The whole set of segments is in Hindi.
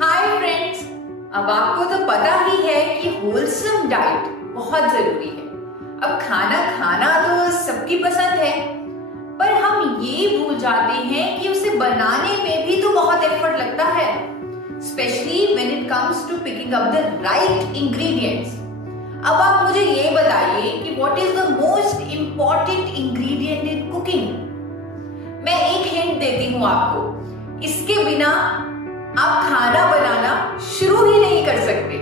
Hi friends. अब आपको तो पता ही है कि होलसम डाइट बहुत जरूरी है। अब खाना खाना तो सबकी पसंद है, पर हम ये भूल जाते हैं कि उसे बनाने में भी तो बहुत एफर्ट लगता है, specially when it comes to picking up the right ingredients. अब आप मुझे ये बताइए कि what is the most important ingredient in cooking. मैं एक हिंट देती हूँ आपको, इसके बिना आप खाना बनाना शुरू ही नहीं कर सकते।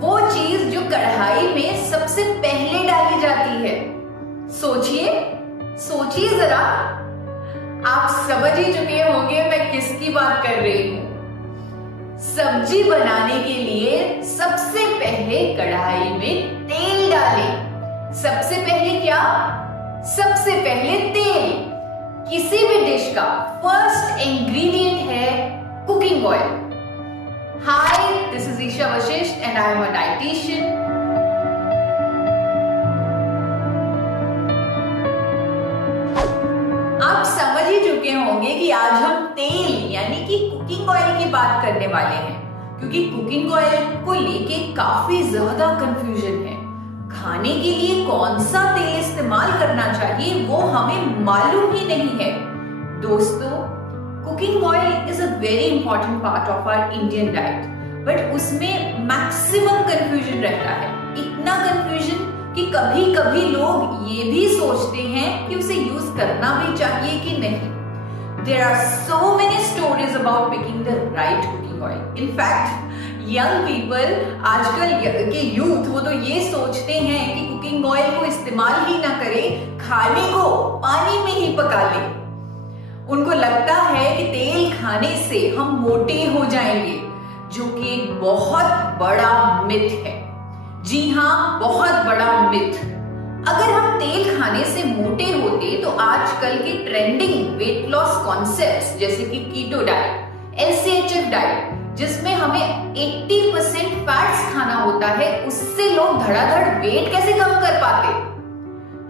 वो चीज जो कढ़ाई में सबसे पहले डाली जाती है, सोचिए सोचिए जरा। आप समझ ही चुके होंगे मैं किसकी बात कर रही हूं। सब्जी बनाने के लिए सबसे पहले कढ़ाई में तेल डालें। सबसे पहले क्या? सबसे पहले तेल। किसी भी डिश का फर्स्ट इंग्रेडिएंट है cooking oil. Hi, this is Isha Vashishtha and I am a dietitian. आप समझ ही चुके होंगे कि आज हम तेल यानी कि कुकिंग ऑयल की बात करने वाले हैं, क्योंकि कुकिंग ऑयल को लेके काफी ज्यादा कंफ्यूजन है। खाने के लिए कौन सा तेल इस्तेमाल करना चाहिए वो हमें मालूम ही नहीं है। दोस्तों, cooking oil is a very important part of our Indian diet, but उसमें मैक्सिमम कंफ्यूजन रहता है। इतना कंफ्यूजन कि कभी कभी लोग ये भी सोचते हैं कि उसे यूज करना भी चाहिए कि नहीं। There are so many stories about picking the right cooking oil. In fact, young people, आजकल के यूथ, वो तो ये सोचते हैं कि कुकिंग ऑयल को इस्तेमाल ही ना करें, खाने को पानी में ही पका लें। उनको लगता है कि तेल खाने से हम मोटे हो जाएंगे, जो कि एक बहुत बड़ा मिथ है। जी हाँ, बहुत बड़ा मिथ। अगर हम तेल खाने से मोटे होते तो आजकल के ट्रेंडिंग वेट लॉस कॉन्सेप्ट्स जैसे कि कीटो डाइट, LCHF डाइट, जिसमें हमें 80% फैट्स खाना होता है, उससे लोग धड़ाधड़ वेट कैसे कम कर पाते?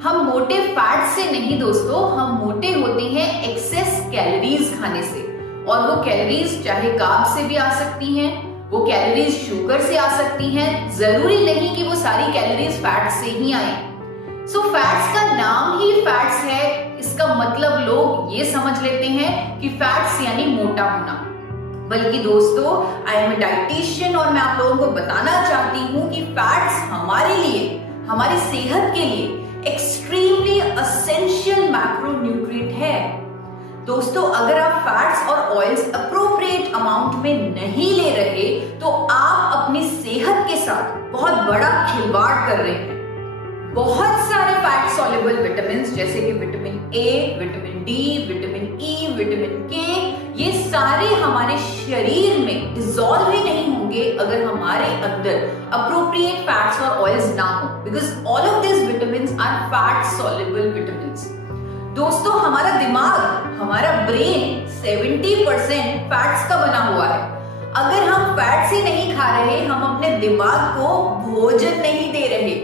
हम मोटे फैट से नहीं दोस्तों, हम मोटे होते हैं एक्सेस कैलोरीज खाने से। और वो कैलोरीज चाहे कार्ब से भी आ सकती हैं, वो कैलोरीज शुगर से आ सकती हैं। जरूरी नहीं कि वो सारी कैलोरीज फैट से ही आए। सो फैट्स का नाम ही फैट्स है, इसका मतलब लोग ये समझ लेते हैं कि फैट्स यानी मोटा होना। बल्कि दोस्तों, आई एम अ डाइटिशियन और मैं आप लोगों को बताना चाहती हूँ कि फैट्स हमारे लिए, हमारी सेहत के लिए एक्सट्रीमली एसेंशियल मैक्रोन्यूट्रिएंट है। दोस्तों, अगर आप फैट्स और ऑयल्स अप्रोप्रिएट अमाउंट में नहीं ले रहे तो आप अपनी सेहत के साथ बहुत बड़ा खिलवाड़ कर रहे हैं। बहुत सारे फैट सॉल्युबल विटामिन जैसे कि vitamin A, vitamin D, vitamin E, vitamin के, ये सारे हमारे शरीर में डिसॉल्व ही नहीं होंगे अगर हमारे अंदर अप्रोप्रिएट फैट्स और ऑयल्स ना हो, because all of this vitamin are fat soluble vitamin. दोस्तों, हमारा दिमाग, हमारा ब्रेन 70% फैट्स का बना हुआ है। अगर हम फैट्स ही नहीं खा रहे, हम अपने दिमाग को भोजन नहीं दे रहे।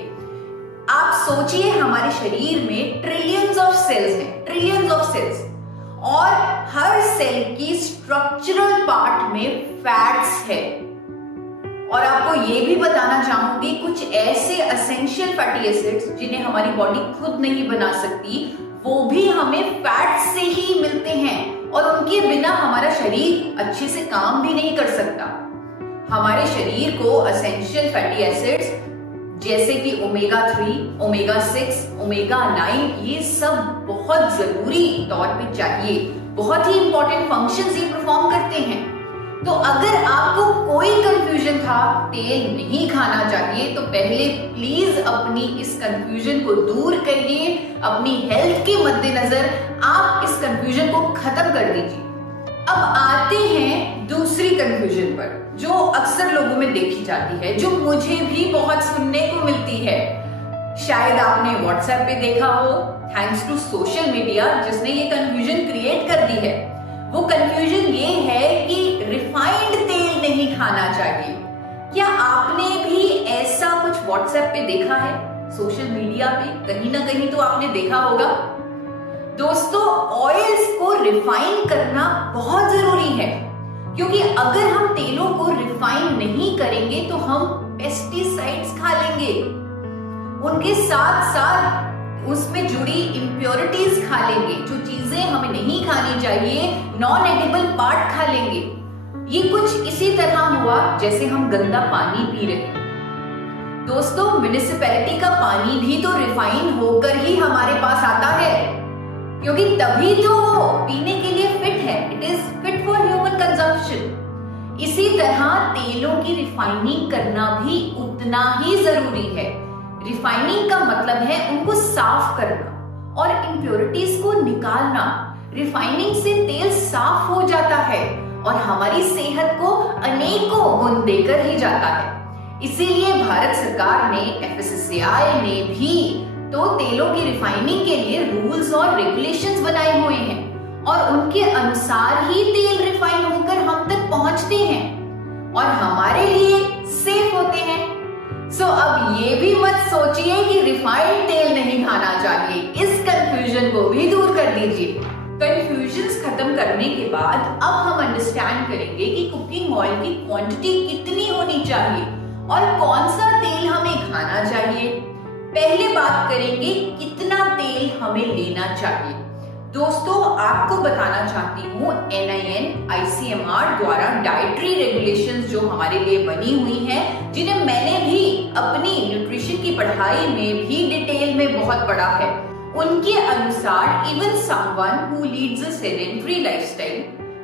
आप सोचिए, हमारे शरीर में ट्रिलियंस ऑफ सेल्स हैं, ट्रिलियंस ऑफ सेल्स, और हर सेल की स्ट्रक्चरल पार्ट में फैट्स है। और आपको ये भी बताना चाहूंगी, कुछ ऐसे एसेंशियल फैटी एसिड्स जिन्हें हमारी बॉडी खुद नहीं बना सकती, वो भी हमें फैट से ही मिलते हैं, और उनके बिना हमारा शरीर अच्छे से काम भी नहीं कर सकता। हमारे शरीर को एसेंशियल फैटी एसिड्स जैसे कि ओमेगा 3, ओमेगा 6, ओमेगा 9, ये सब बहुत जरूरी तौर पे चाहिए। बहुत ही इंपॉर्टेंट फंक्शंस ये परफॉर्म करते हैं। तो अगर आपको कोई कंफ्यूजन था तेल नहीं खाना चाहिए, तो पहले प्लीज अपनी इस कंफ्यूजन को दूर करिए। अपनी हेल्थ के मद्देनजर आप इस कंफ्यूजन को खत्म कर दीजिए। अब आते हैं दूसरी कंफ्यूजन पर, जो अक्सर लोगों में देखी जाती है, जो मुझे भी बहुत सुनने को मिलती है। शायद आपने व्हाट्सएप पे देखा हो, थैंक्स टू सोशल मीडिया, जिसने ये कंफ्यूजन क्रिएट कर दी है। वो कंफ्यूजन ये है कि रिफाइंड तेल नहीं खाना चाहिए। क्या आपने भी ऐसा कुछ व्हाट्सएप पे देखा है? सोशल मीडिया पे कहीं ना कहीं तो आपने देखा होगा। दोस्तों, ऑयल्स को रिफाइन करना बहुत जरूरी है। क्योंकि अगर हम तेलों को रिफाइन नहीं करेंगे तो हम पेस्टिसाइड्स खा लेंगे, उनके साथ साथ उसमें जुड़ी इम्प्योरिटीज खा लेंगे, जो चीजें हमें नहीं खानी चाहिए, नॉन एडिबल पार्ट खा लेंगे। ये कुछ इसी तरह हुआ जैसे हम गंदा पानी पी रहे हैं। दोस्तों, म्युनिसिपैलिटी का पानी भी तो रिफाइन होकर ही हमारे पास आता है, क्योंकि तभी तो वो पीने के लिए फिट है। It is fit for human consumption. इसी तरह तेलों की रिफाइनिंग करना भी उतना ही जरूरी है। रिफाइनिंग का मतलब है उनको साफ करना और इम्प्योरिटीज को निकालना। रिफाइनिंग से तेल साफ हो जाता है और हमारी सेहत को अनेकों गुण देकर ही जाता है। इसीलिए भारत सरकार ने, FSSAI ने भी तो तेलों की रिफाइनिंग के लिए रूल्स और रेगुलेशंस बनाए हुए हैं और उनके अनुसार ही तेल रिफाइन होकर हम तक पहुंचते हैं और हमारे लिए सेफ होते हैं। सो अब ये भी मत सोचिए कि रिफाइंड तेल नहीं खाना चाहिए। इस कंफ्यूजन को भी दूर कर दीजिए। कंफ्यूजन्स खत्म करने के बाद अब हम अंडरस्टैंड करेंगे कि कुकिंग ऑयल की क्वांटिटी कितनी होनी चाहिए और कौन सा तेल हमें खाना चाहिए। पहले बात करेंगे कितना तेल हमें लेना चाहिए। दोस्तों, आपको बताना चाहती हूँ NIN ICMR द्वारा डाइटरी रेगुलेशंस जो हमारे लिए बनी हुई हैं, जिन्हें मैंने भी अपनी न्यूट्रिशन की पढ़ाई में भी डिटेल में बहुत पढ़ा है। उनके अनुसार even someone who leads a sedentary lifestyle,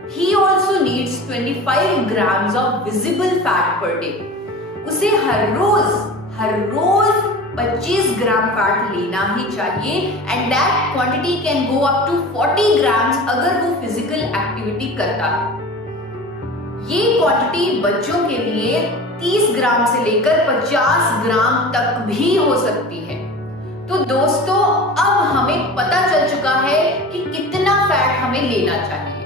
he also needs 25 grams of visible fat per day। उसे हर रोज 25 ग्राम फैट लेना ही चाहिए and that quantity can go up to 40 grams अगर वो फिजिकल एक्टिविटी करता है। ये क्वांटिटी बच्चों के लिए 30 ग्राम से लेकर 50 ग्राम तक भी हो सकती है। तो दोस्तों, अब हमें पता चल चुका है कि कितना फैट हमें लेना चाहिए।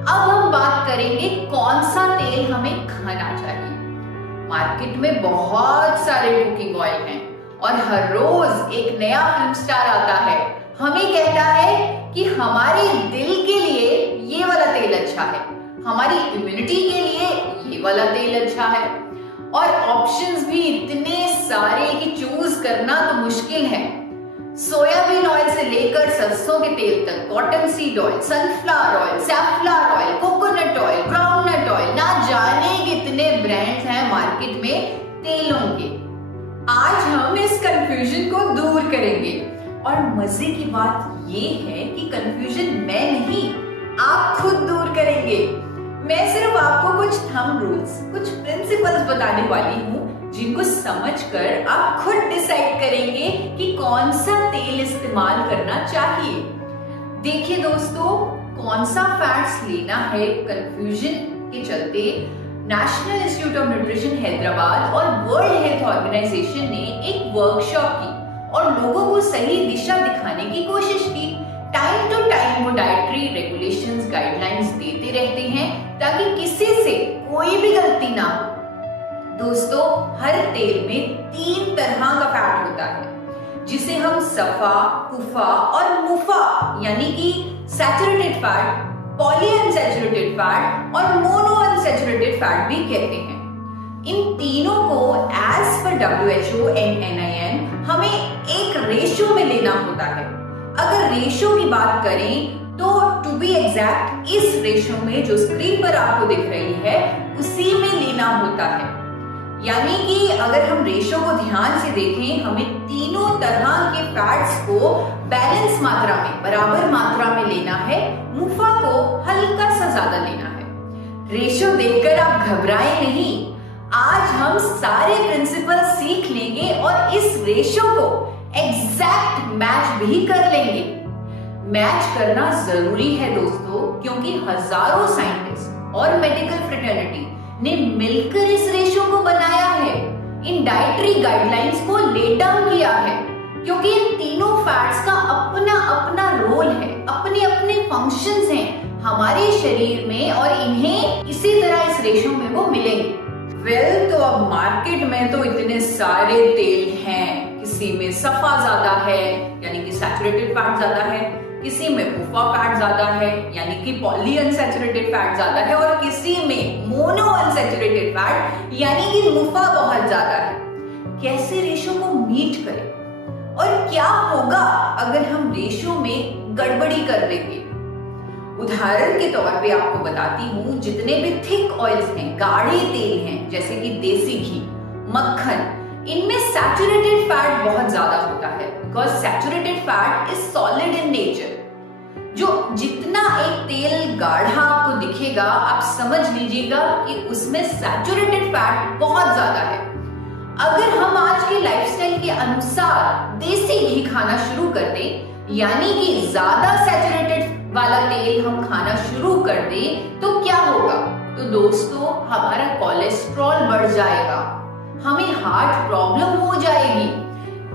अब हम बात करेंगे कौन सा तेल हमें खाना चाहिए। मार्केट में बहुत सारे कुकिंग ऑयल हैं और हर रोज एक नया फिल्म स्टार आता है, हमें कहता है कि हमारे दिल के लिए ये वाला तेल अच्छा है, हमारी इम्यूनिटी के लिए ये वाला तेल अच्छा है। और ऑप्शंस भी इतने सारे कि चूज करना तो मुश्किल है। सोयाबीन ऑयल से लेकर सरसों के तेल तक, cotton seed oil, sunflower oil, safflower oil, coconut oil, groundnut oil, ना जाने कितने ब्रांड्स हैं मार्केट में तेलों के। आज हम इस कंफ्यूजन को दूर करेंगे और मजे की बात ये है कि कंफ्यूजन मैं नहीं, आप खुद दूर करेंगे। मैं सिर्फ आपको कुछ थंब रूल्स, कुछ प्रिंसिपल्स बताने वाली हूँ जिनको समझकर आप खुद डिसाइड करेंगे कि कौन सा तेल इस्तेमाल करना चाहिए। देखिए दोस्तों, कौन सा फैट्स लेना है, कंफ्यूजन के चलते national institute of nutrition Hyderabad और वर्ल्ड हेल्थ ऑर्गेनाइजेशन ने एक वर्कशॉप की और लोगों को सही दिशा दिखाने की कोशिश की। टाइम टू टाइम वो डाइटरी रेगुलेशंस, गाइडलाइंस देते रहते हैं ताकि किसी से कोई भी गलती ना हो। दोस्तों, हर तेल में 3 तरह का फैट होता है, जिसे हम सफा, कुफा और मुफा यानी कि saturated fat, poly unsaturated fat और मोनो अनसैचुरेटेड फैट भी कहते हैं। इन तीनों को as per WHO and NIN हमें एक रेशो में लेना होता है। अगर रेशो की बात करें तो टू बी एग्जैक्ट इस रेशो में जो स्क्रीन पर आपको दिख रही है उसी में लेना होता है। यानी कि अगर हम रेशो को ध्यान से देखें, हमें तीनों तरह के फैट्स को बैलेंस मात्रा में, बराबर मात्रा में लेना है। मुफा को हल्का सा ज्यादा लेना है। रेशो देखकर आप घबराएं नहीं, आज हम सारे प्रिंसिपल सीख लेंगे और इस रेशो को एग्जैक्ट मैच भी कर लेंगे। मैच करना जरूरी है दोस्तों, क्योंकि हजारों साइंटिस्ट और मेडिकल फ्रेटर्निटी ने मिलकर इस रेशो को बनाया है, इन डाइटरी गाइडलाइंस को ले डाउन किया है, क्योंकि इन तीनों फैट्स का अपना अपना रोल है, अपने अपने फंक्शंस हैं हमारे शरीर में और इन्हें इसी तरह इस रेशो में वो मिलेंगे। तो अब मार्केट में तो इतने सारे तेल हैं कि किसी में सफा ज्यादा है यानी कि सैचुरेटेड फैट ज्यादा है, किसी में मुफा फैट ज्यादा है यानी कि पॉली अनसैचुरेटेड फैट ज्यादा है, और किसी में मोनो अनसैचुरेटेड फैट यानी कि मुफा बहुत ज्यादा है। कैसे रेशो को मीट करें और क्या होगा अगर हम रेशो में गड़बड़ी कर देंगे? उदाहरण के तौर पे आपको बताती हूँ, जितने भी थिक ऑयल्स हैं, गाढ़े तेल हैं, जैसे कि देसी घी, मक्खन, इनमें सैचुरेटेड फैट बहुत ज्यादा होता है, because saturated fat is solid in nature. जो जितना एक तेल गाढ़ा आपको दिखेगा, आप समझ लीजिएगा कि उसमें सैचुरेटेड फैट बहुत ज्यादा है। अगर हम आज के लाइफस्टाइल के अनुसार देसी घी खाना शुरू कर दें, यानी कि ज्यादा सैचुरेटेड वाला तेल हम खाना शुरू कर दें, तो क्या होगा? तो दोस्तों, हमारा कोलेस्ट्रॉल बढ़ जाएगा, हमें हार्ट प्रॉब्लम हो जाएगी।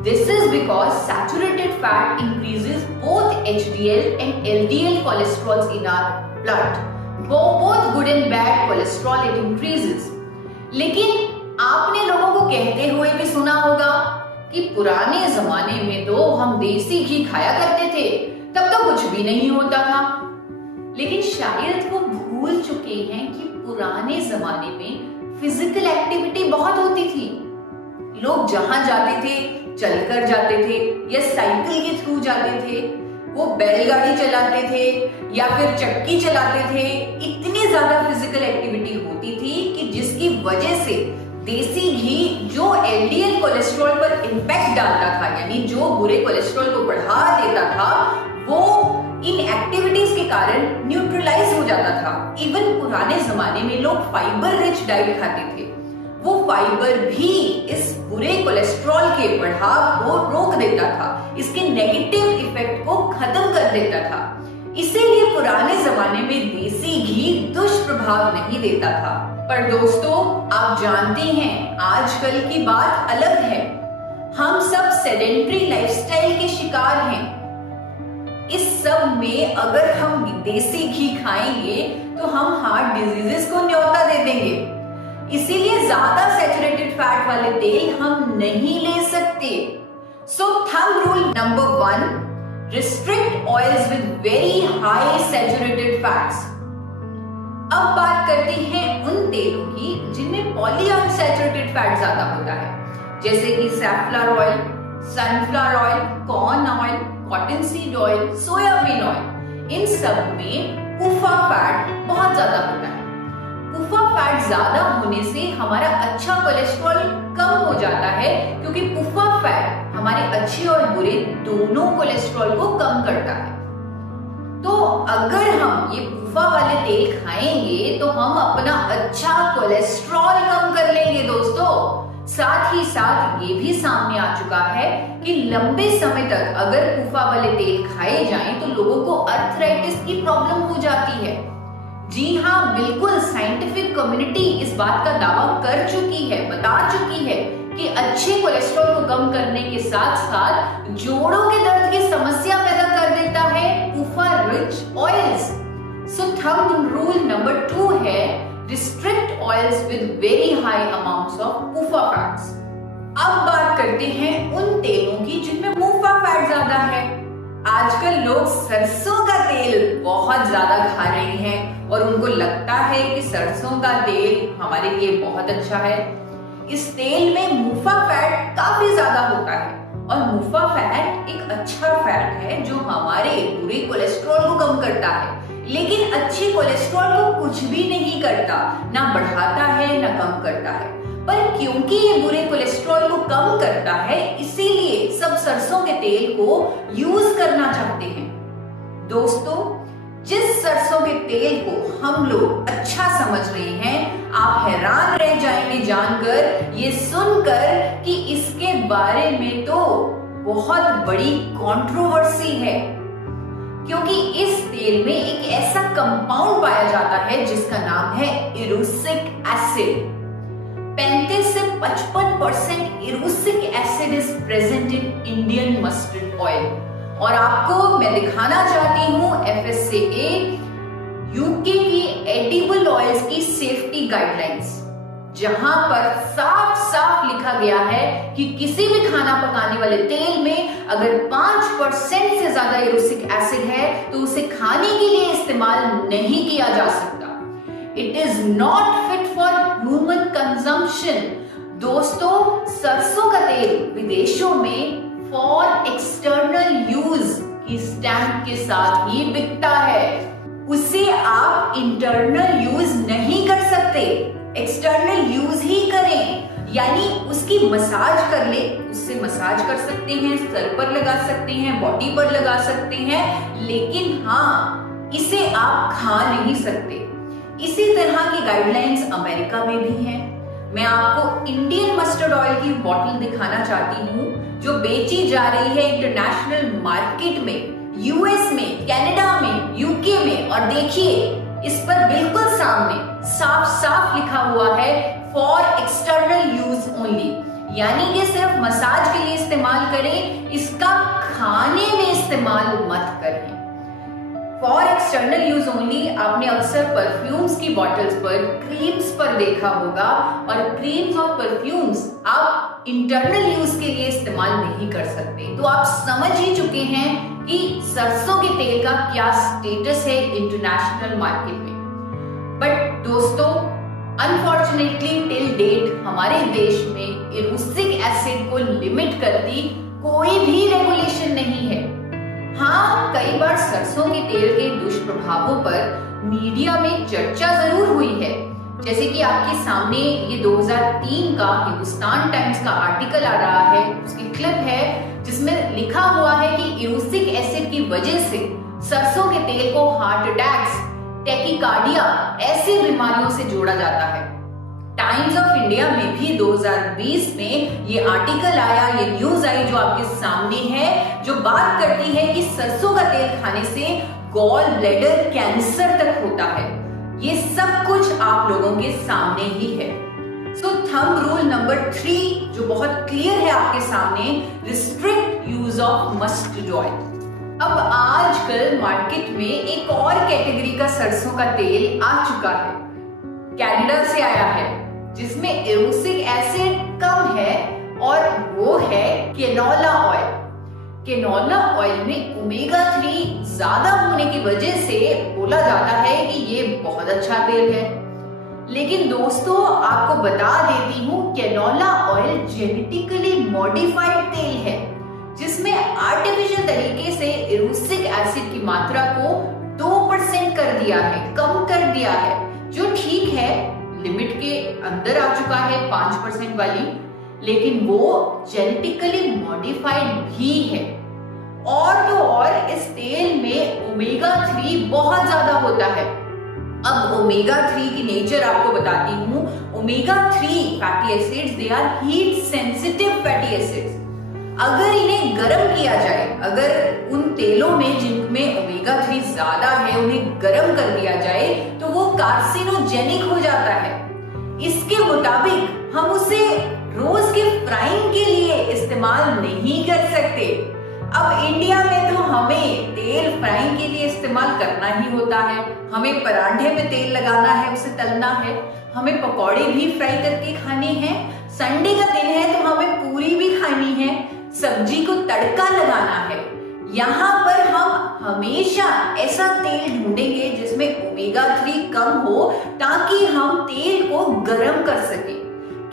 This is because saturated fat increases both HDL and LDL cholesterols in our blood. Both good and bad cholesterol it increases. लेकिन आपने लोगों को कहते हुए भी सुना होगा कि पुराने जमाने में तो हम देसी घी खाया करते थे, तब तो कुछ भी नहीं होता था। लेकिन शायद वो भूल चुके हैं कि पुराने जमाने में फिजिकल एक्टिविटी बहुत होती थी। लोग जहां जाते थे चलकर जाते थे या साइकिल के थ्रू जाते थे, वो बैलगाड़ी चलाते थे या फिर चक्की चलाते थे। इतनी ज्यादा फिजिकल एक्टिविटी होती थी कि जिसकी वजह से देसी घी जो एलडीएल कोलेस्ट्रॉल पर इंपैक्ट डालता था, यानी जो बुरे कोलेस्ट्रॉल को बढ़ा देता था, वो इन एक्टिविटीज के कारण न्यूट्रलाइज हो जाता था। इवन पुराने जमाने में लोग फाइबर रिच डाइट खाते थे, वो फाइबर भी इस बुरे कोलेस्ट्रॉल के बढ़ाव को रोक देता था, इसके नेगेटिव इफेक्ट को खत्म कर देता था। इसीलिए पुराने जमाने में देसी घी दुष्प्रभाव नहीं देता था। पर दोस्तों, आप जानते हैं आजकल की बात अलग है। हम सब सेडेंट्री लाइफस्टाइल के शिकार हैं। इस सब में अगर हम देसी घी खाएंगे तो हम हार्ट डिजीजेस को न्योता दे देंगे। इसीलिए ज्यादा सैचुरेटेड फैट वाले तेल हम नहीं ले सकते। So thumb rule number 1, restrict oils with very high saturated fats. अब बात करते हैं उन तेलों की जिनमें पॉली अनसैचुरेटेड फैट ज्यादा होता है, जैसे कि safflower oil, sunflower oil, corn oil, cotton seed oil, soybean oil. इन सब में पुफा फैट बहुत ज्यादा होता है। पुफा फैट ज्यादा होने से हमारा अच्छा कोलेस्ट्रॉल कम हो जाता है, क्योंकि पुफा फैट हमारे अच्छे और बुरे दोनों कोलेस्ट्रॉल को कम करता है। तो अगर हम ये पुफा वाले तेल खाएंगे तो हम अपना अच्छा कोलेस्ट्रॉल कम कर लेंगे दोस्तों। साथ ही साथ ये भी सामने आ चुका है कि लंबे समय तक अगर पुफा वाले तेल खाए जाएं तो लोगों को अर्थराइटिस की प्रॉब्लम हो जाती है। जी हाँ, बिल्कुल, साइंटिफिक कम्युनिटी इस बात का दावा कर चुकी है, बता चुकी है कि अच्छे कोलेस्ट्रॉल को कम करने के साथ साथ जोड़ों के दर्द की समस्या पैदा कर देता है PUFA rich oils. So thumb rule number 2 है, restrict oils with very high amounts of PUFA fats. अब बात करते हैं उन तेलों की जिनमें मुफा फैट ज्यादा है। आजकल लोग सरसों का तेल बहुत ज्यादा खा रहे हैं और उनको लगता है कि सरसों का तेल हमारे लिए बहुत अच्छा है। इस तेल में मुफा फैट काफी ज्यादा होता है, और मुफा फैट एक अच्छा फैट है जो हमारे बुरे कोलेस्ट्रॉल को कम करता है, लेकिन अच्छे कोलेस्ट्रॉल को कुछ भी नहीं करता, ना बढ़ाता है ना कम करता है। पर क्योंकि ये बुरे कोलेस्ट्रॉल को कम करता है, इसीलिए सब सरसों के तेल को यूज करना चाहते हैं। दोस्तों, जिस सरसों के तेल को हम लोग अच्छा समझ रहे हैं, आप हैरान रह जाएंगे जानकर, ये सुनकर कि इसके बारे में तो बहुत बड़ी कंट्रोवर्सी है, क्योंकि इस तेल में एक ऐसा कंपाउंड पाया जाता है जिसका नाम है इरूसिक एसिड। 35 से 55% erucic acid is present in Indian mustard oil. और आपको मैं दिखाना चाहती हूँ FSSAI यूके की एडिबल ऑयल्स की सेफ्टी गाइडलाइंस। जहां पर साफ साफ लिखा गया है कि किसी भी खाना पकाने वाले तेल में अगर 5% से ज्यादा एरोसिक एसिड है तो उसे खाने के लिए इस्तेमाल नहीं किया जा सकता। It is not fit for human consumption. दोस्तों, सरसों का तेल विदेशों में फॉर एक्सटर्नल यूज की स्टैंप के साथ ही बिकता है। उसे आप इंटरनल यूज नहीं कर सकते, एक्सटर्नल यूज ही करें। यानी उसकी मसाज कर ले, उससे मसाज कर सकते हैं, सर पर लगा सकते हैं, बॉडी पर लगा सकते हैं, लेकिन हाँ, इसे आप खा नहीं सकते। इसी तरह की गाइडलाइंस अमेरिका में भी हैं। मैं आपको इंडियन मस्टर्ड ऑयल की बोतल दिखाना चाहती हूँ जो बेची जा रही है इंटरनेशनल मार्केट में, यूएस में, कनाडा में, यूके में, और देखिए इस पर बिल्कुल सामने साफ साफ लिखा हुआ है फॉर एक्सटर्नल यूज ओनली, यानी कि सिर्फ मसाज के लिए इस्तेमाल करें, इसका खाने में इस्तेमाल मत करें। फॉर एक्सटर्नल यूज ओनली आपने अक्सर परफ्यूम्स की बॉटल्स पर, क्रीम्स पर देखा होगा, और क्रीम्स और परफ्यूम्स आप इंटरनल यूज के लिए इस्तेमाल नहीं कर सकते। तो आप समझ ही चुके हैं कि सरसों के तेल का क्या स्टेटस है इंटरनेशनल मार्केट में। बट दोस्तों, अनफॉर्चुनेटली टिल डेट हमारे देश में एरोसिक एसिड को लिमिट करती कोई भी रेगुलेशन नहीं है। हाँ, कई बार सरसों के तेल के दुष्प्रभावों पर मीडिया में चर्चा जरूर हुई है, जैसे कि आपके सामने ये 2003 का हिंदुस्तान टाइम्स का आर्टिकल आ रहा है, उसकी क्लिप है जिसमें लिखा हुआ है कि एरोसिक एसिड की वजह से सरसों के तेल को हार्ट अटैक्स, टैकीकार्डिया ऐसी बीमारियों से जोड़ा जाता है। टाइम्स ऑफ इंडिया में भी 2020 में ये आर्टिकल आया, ये न्यूज आई जो आपके सामने है, जो बात करती है कि सरसों का तेल खाने से गॉल ब्लैडर कैंसर तक होता है। ये सब कुछ आप लोगों के सामने ही है। सो थंब रूल नंबर 3 जो बहुत क्लियर है आपके सामने, restrict use of mustard oil. अब आजकल मार्केट में एक और कैटेगरी का सरसों का तेल आ चुका है, कनाडा से आया है, जिसमें एरोसिक एसिड कम है, और वो है केनोला ऑयल। केनोला ऑयल में ओमेगा 3 ज्यादा होने की वजह से बोला जाता है कि ये बहुत अच्छा तेल है। लेकिन दोस्तों, आपको बता देती हूँ, केनोला ऑयल जेनेटिकली मॉडिफाइड तेल है, जिसमें आर्टिफिशियल तरीके से एरोसिक एसिड की मात्रा को 2% कर दिया है, कम कर दिया है, जो ठीक है, लिमिट के अंदर आ चुका है 5% वाली, लेकिन वो जेनेटिकली मॉडिफाइड भी है। और तो और इस तेल में ओमेगा 3 बहुत ज्यादा होता है। अब ओमेगा 3 की नेचर आपको बताती हूँ। Omega 3 fatty acids, they are heat sensitive fatty acids. अगर इन्हें गर्म किया जाए, अगर उन तेलों में जिनमें ओमेगा 3 ज्यादा है उन्हें गर्म कर दिया जाए तो वो कार्सिनोजेनिक हो जाता है। इसके मुताबिक हम उसे रोज के फ्राइंग के लिए इस्तेमाल नहीं कर सकते। अब इंडिया में तो हमें तेल फ्राइंग के लिए इस्तेमाल करना ही होता है, हमें पराठे में तेल लगाना है, उसे तलना है, हमें पकौड़े भी फ्राई करके खाने हैं, संडे का दिन है तो हमें पूरी भी खानी है, सब्जी को तड़का लगाना है। यहाँ पर हम हमेशा ऐसा तेल ढूंढेंगे जिसमें ओमेगा 3 कम हो, ताकि हम तेल को गर्म कर सके।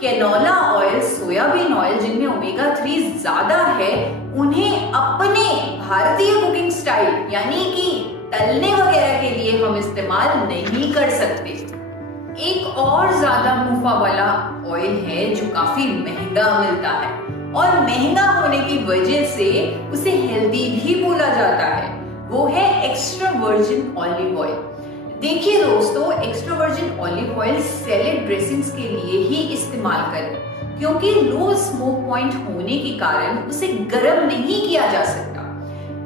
कैनोला ऑयल, सोयाबीन ऑयल जिनमें ओमेगा 3 ज्यादा है, उन्हें अपने भारतीय कुकिंग स्टाइल यानी कि तलने वगैरह के लिए हम इस्तेमाल नहीं कर सकते। एक और ज्यादा मुफा वाला ऑयल है जो काफी महंगा मिलता है, और महंगा होने की वजह से उसे हेल्दी भी बोला जाता है, वो है एक्स्ट्रा वर्जिन ऑलिव ऑयल। देखिए दोस्तों, extra virgin olive oil salad dressings के लिए ही इस्तेमाल करें, क्योंकि लो स्मोक पॉइंट होने के कारण उसे गर्म नहीं किया जा सकता।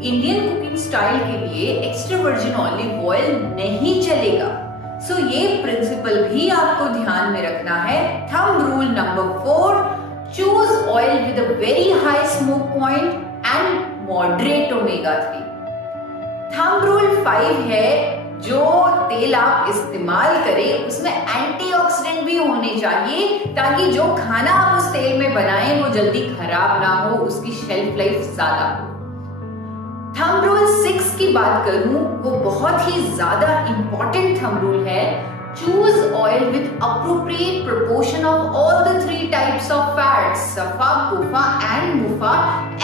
इंडियन कुकिंग स्टाइल के लिए एक्स्ट्रा वर्जिन ऑलिव ऑयल नहीं चलेगा। सो ये प्रिंसिपल भी आपको ध्यान में रखना है। Thumb rule number 4, choose oil with a very high smoke point and moderate omega 3। Thumb rule 5 है, जो तेल आप इस्तेमाल करें उसमें एंटीऑक्सीडेंट भी होने चाहिए, ताकि जो खाना आप उस तेल में बनाएं वो जल्दी खराब ना हो, उसकी शेल्फ लाइफ ज्यादा हो। थंब रूल 6 की बात करूं, वो बहुत ही ज्यादा इंपॉर्टेंट थंब रूल है। Choose oil with appropriate proportion of all the 3 types of fats, SFA, PUFA and MUFA,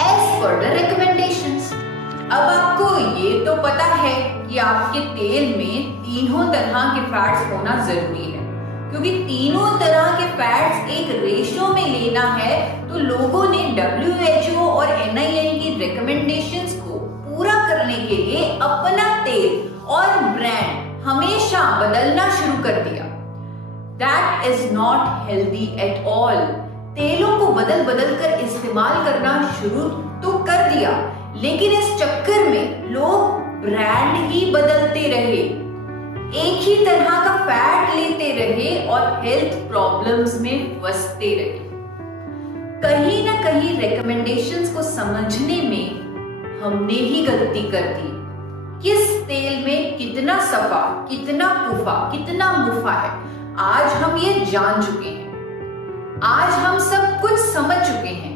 as per the recommendations. अब आपको ये तो पता है कि आपके तेल में तीनों तरह के फैट्स होना जरूरी है, क्योंकि तीनों तरह के फैट्स एक रेशो में लेना है। तो लोगों ने WHO और NIN की रिकमेंडेशंस को पूरा करने के लिए अपना तेल और ब्रांड हमेशा बदलना शुरू कर दिया। That is not healthy at all। तेलों को बदल बदल कर इस्तेमाल करना शुरू तो कर दिया, लेकिन इस चक्कर में लोग ब्रांड ही बदलते रहे, एक ही तरह का फैट लेते रहे और हेल्थ प्रॉब्लम्स में फंसते रहे। कहीं ना कहीं रिकमेंडेशंस को समझने में हमने ही गलती कर दी। किस तेल में कितना सफा, कितना कुफा, कितना मुफा है, आज हम ये जान चुके हैं, आज हम सब कुछ समझ चुके हैं,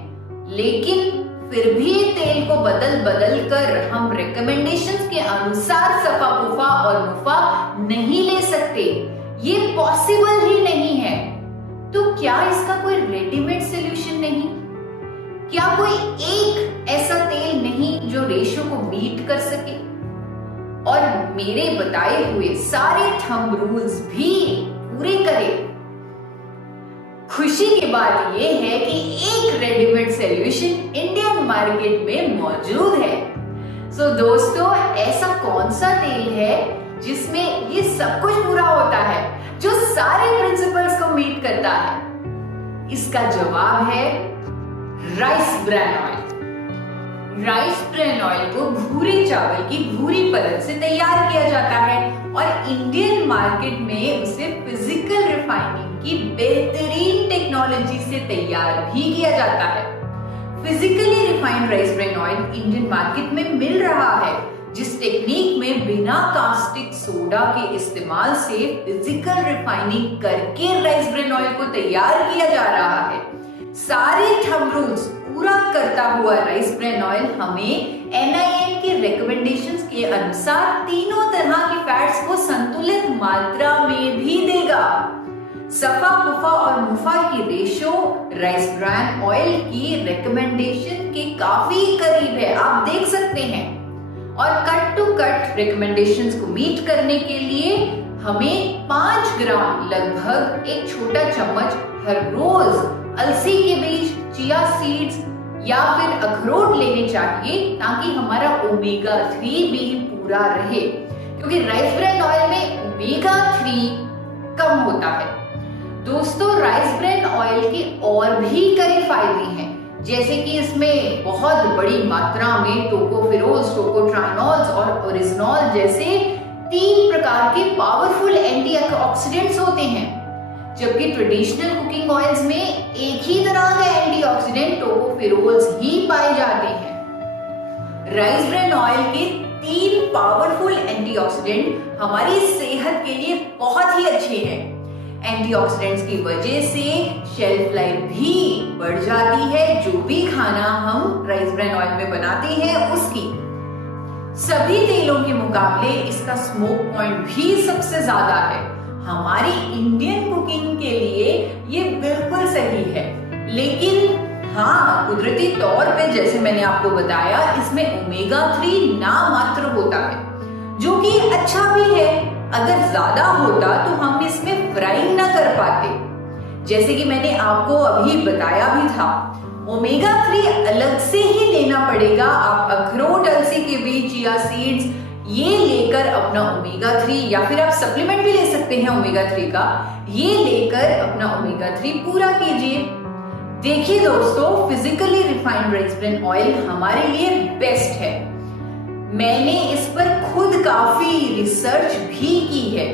लेकिन फिर भी तेल को बदल बदल कर हम रिकमेंडेशंस के अनुसार सफा, कुफा और मुफा नहीं ले सकते। ये पॉसिबल ही नहीं है। तो क्या इसका कोई रेडीमेड सॉल्यूशन नहीं? क्या कोई एक ऐसा तेल नहीं जो रेशो को मीट कर सके और मेरे बताए हुए सारे थंब रूल्स भी पूरे करे? खुशी की बात यह है कि एक रेडीमेड सॉल्यूशन इंडियन मार्केट में मौजूद है। सो दोस्तों, ऐसा कौन सा तेल है जिसमें ये सब कुछ पूरा होता है, जो सारे प्रिंसिपल्स को मीट करता है? इसका जवाब है rice bran oil. Rice bran oil को भूरे चावल की भूरी परत से तैयार किया जाता है और इंडियन मार्केट में उसे फिजिकल रिफाइनिंग की बेहतरीन टेक्नोलॉजी से तैयार भी किया जाता है। Physically refined rice bran oil Indian market में मिल रहा है, जिस टेक्निक में बिना कास्टिक सोडा के इस्तेमाल से फिजिकल रिफाइनिंग करके राइस ब्रैन ऑयल को तैयार किया जा रहा है। सारे थंब रूल्स पूरा करता हुआ राइस ब्रैन ऑयल हमें NIN के रिकमेंडेशंस के अनुसार तीनों तरह के फैट्स को संतुलित मात्रा में भी देगा। सफा, कुफा और मुफा की रेशो राइस ब्रैन ऑयल की रिकमेंडेशन के काफी करीब है, आप देख सकते हैं। और कट टू कट रिकमेंडेशंस को मीट करने के लिए हमें 5 ग्राम लगभग एक छोटा चम्मच हर रोज अलसी के बीज, चिया सीड्स या फिर अखरोट लेने चाहिए, ताकि हमारा ओमेगा 3 भी पूरा रहे, क्योंकि राइस ब्रैन ऑयल में ओमेगा 3 कम होता है। दोस्तों, राइस ब्रैन ऑयल के और भी कई फायदे हैं, जैसे कि इसमें बहुत बड़ी मात्रा में टोकोफेरोल्स, टोकोट्राइनोल्स और ओरिजिनॉल जैसे 3 प्रकार के पावरफुल एंटीऑक्सीडेंट्स होते हैं, जबकि ट्रेडिशनल कुकिंग ऑयल्स में एक ही तरह का एंटीऑक्सीडेंट टोकोफेरोल्स ही पाए जाते हैं। राइस ब्रैन ऑयल के 3 पावरफुल एंटीऑक्सीडेंट हमारी सेहत के लिए बहुत ही अच्छे हैं। एंटीऑक्सीडेंट्स की वजह से शेल्फ लाइफ भी बढ़ जाती है, जो भी खाना हम राइस ब्रैन ऑयल में बनाते हैं उसकी। सभी तेलों के मुकाबले इसका स्मोक पॉइंट भी सबसे ज्यादा है। हमारी इंडियन कुकिंग के लिए ये बिल्कुल सही है, लेकिन हाँ, कुदरती तौर पे जैसे मैंने आपको बताया, इसमें ओमेगा 3 नामात्र होता है, जो कि अच्छा भी है। अगर ज्यादा होता तो हम इसमें फ्राई ना कर पाते, जैसे कि मैंने आपको अभी बताया भी था। ओमेगा 3 अलग से ही लेना पड़ेगा। आप अखरोट, अलसी के बीज, चिया सीड्स ये लेकर अपना ओमेगा 3, या फिर आप सप्लीमेंट भी ले सकते हैं ओमेगा 3 का, ये लेकर अपना ओमेगा 3 पूरा कीजिए। देखिए दोस्तों, physically refined rice bran oil हमारे लिए बेस्ट है। मैंने इस पर खुद काफी रिसर्च भी की है।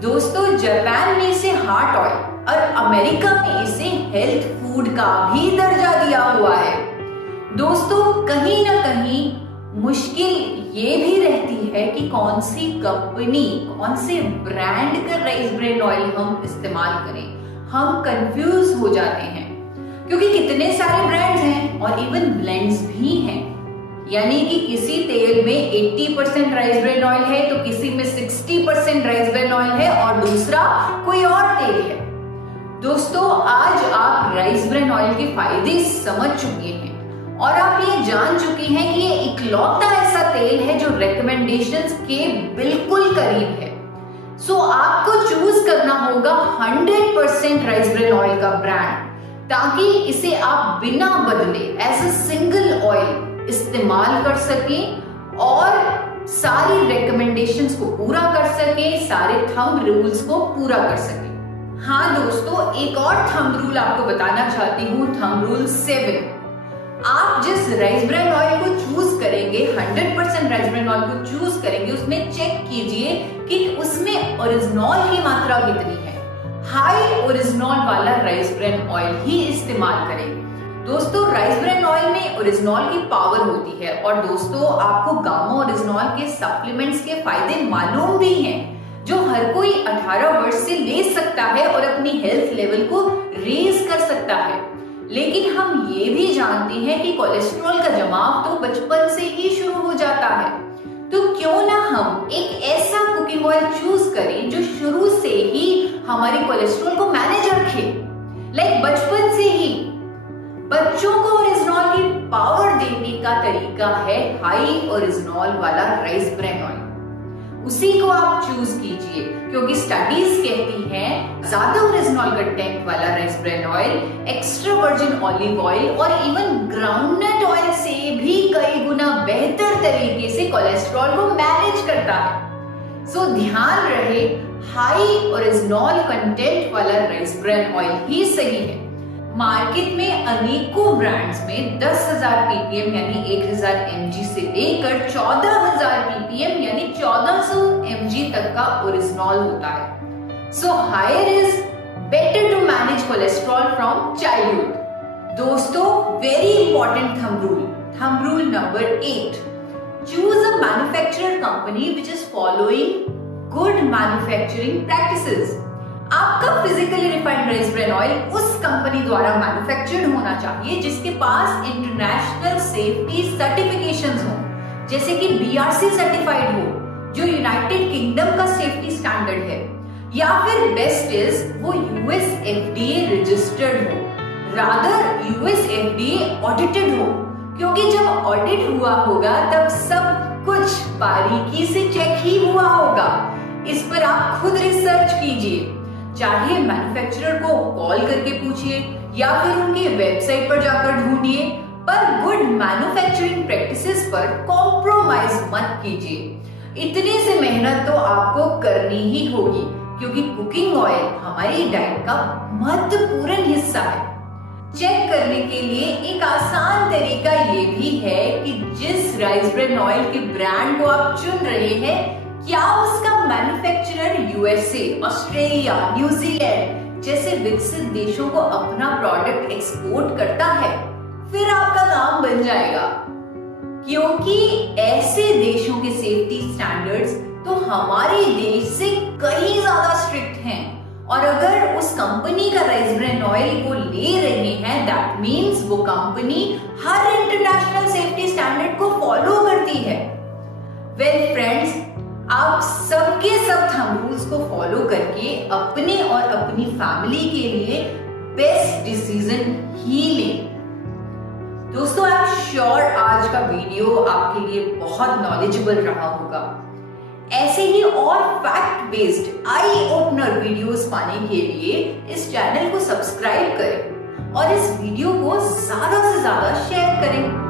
दोस्तों, जापान में इसे हार्ट ऑयल और अमेरिका में इसे हेल्थ फूड का भी दर्जा दिया हुआ है। दोस्तों, कहीं ना कहीं मुश्किल ये भी रहती है कि कौन सी कंपनी, कौन से ब्रांड का राइस ब्रान ऑयल हम इस्तेमाल करें। हम कंफ्यूज हो जाते हैं क्योंकि कितने सारे ब्रांड्स हैं और इवन ब्लेंड्स भी हैं। यानी कि किसी तेल में 80% राइस ब्रान ऑयल है तो किसी में 60% राइस ब्रान ऑयल है और दूसरा कोई और तेल है। दोस्तों, आज आप राइस ब्रान ऑयल के फायदे समझ चुके हैं और आप ये जान चुके हैं कि ये इकलौता ऐसा तेल है जो रिकमेंडेशंस के बिल्कुल करीब है। सो आपको चूज करना होगा 100% राइस ब्रान ऑयल का ब्रांड, ताकि इसे आप बिना बदले एज अ सिंगल ऑयल इस्तेमाल कर सकें और सारी रिकमेंडेशंस को पूरा कर सकें, सारे थंब रूल्स को पूरा कर सकें। हाँ दोस्तों, एक और थंब रूल आपको बताना चाहती हूँ, थंब रूल 7। आप जिस राइस ब्रान ऑयल को चूज करेंगे, 100% राइस ब्रान ऑयल को चूज करेंगे, उसमें चेक कीजिए कि उसमें ओरिजिनॉल की मात्रा कितनी है। हाई ओरिजिनॉल वाला राइस ब्रान ऑयल ही इस्तेमाल करेंगे। दोस्तों, राइस ब्रान ऑयल में ओरिजिनॉल की पावर होती है और दोस्तों आपको गामा ओरिजिनॉल के सप्लीमेंट्स के फायदे मालूम भी हैं, जो हर कोई 18 वर्ष से ले सकता है और अपनी हेल्थ लेवल को रेज कर सकता है। लेकिन हम ये भी जानते हैं कि कोलेस्ट्रॉल का जमाव तो बचपन से ही शुरू हो जाता है, तो क्यों ना हम एक ऐसा कुकिंग ऑयल चूज करें जो शुरू से ही हमारे कोलेस्ट्रॉल को मैनेज रखे। लाइक बचपन से ही बच्चों को ओरिजिनॉल की पावर देने का तरीका है हाई ओरिजिनॉल वाला राइस ब्रान ऑयल। उसी को आप चूज कीजिए, क्योंकि स्टडीज कहती हैं ज्यादा ओरिजिनल कंटेंट वाला rice bran oil extra virgin olive oil और इवन ग्राउंडनट ऑयल से भी कई गुना बेहतर तरीके से कोलेस्ट्रॉल को मैनेज करता है। सो ध्यान रहे, हाई ओरिजिनल कंटेंट वाला राइस ब्रान ऑयल ही सही है। मार्केट में अनेकों ब्रांड्स में 10,000 ppm यानी 1000 mg से लेकर 14,000 ppm यानी 1400 mg तक का ओरिजिनॉल होता है। So higher is better to manage cholesterol from childhood. दोस्तों, very important thumb rule number 8। Choose a manufacturer company which is following good manufacturing practices. आपका physically refined rice bran oil उस कंपनी द्वारा मैन्युफैक्चर्ड होना चाहिए जिसके पास इंटरनेशनल सेफ्टी सर्टिफिकेशंस हो, जैसे कि BRC सर्टिफाइड हो, जो यूनाइटेड किंगडम का सेफ्टी स्टैंडर्ड है, या फिर बेस्ट इज वो US FDA रजिस्टर्ड हो, रादर US FDA ऑडिटेड हो, क्योंकि जब ऑडिट हुआ होगा तब सब कुछ बारीकी से चेक ही हुआ होगा। इस पर आप खुद रिसर्च कीजिए, चाहे मैन्युफैक्चरर को कॉल करके पूछिए या फिर उनके वेबसाइट पर जाकर ढूंढिए, पर गुड मैन्युफैक्चरिंग प्रैक्टिसेस पर कॉम्प्रोमाइज मत कीजिए। इतने से मेहनत तो आपको करनी ही होगी, क्योंकि कुकिंग ऑयल हमारी डाइट का महत्वपूर्ण हिस्सा है। चेक करने के लिए एक आसान तरीका ये भी है कि जिस राइस ब्रान ऑयल के ब्रांड को आप चुन रहे हैं, क्या उसका मैन्युफैक्चरर USA, ऑस्ट्रेलिया, न्यूजीलैंड जैसे विकसित देशों को अपना प्रोडक्ट एक्सपोर्ट करता है। फिर आपका काम बन जाएगा, क्योंकि ऐसे देशों के सेफ्टी स्टैंडर्ड्स तो हमारे देश से कहीं ज्यादा स्ट्रिक्ट हैं। और अगर उस कंपनी का राइस ब्रान ऑयल को ले रहे हैं, दैट मीन्स वो कंपनी हर इंटरनेशनल सेफ्टी स्टैंडर्ड को फॉलो करती है। वेल फ्रेंड्स, आप सबके सब थंब रूल्स को फॉलो करके अपने और अपनी फैमिली के लिए बेस्ट डिसीजन ही लें। दोस्तों, आई एम श्योर आज का वीडियो आपके लिए बहुत नॉलेजेबल रहा होगा। ऐसे ही और fact based eye opener videos पाने के लिए इस चैनल को सब्सक्राइब करें और इस वीडियो को ज्यादा से ज्यादा शेयर करें।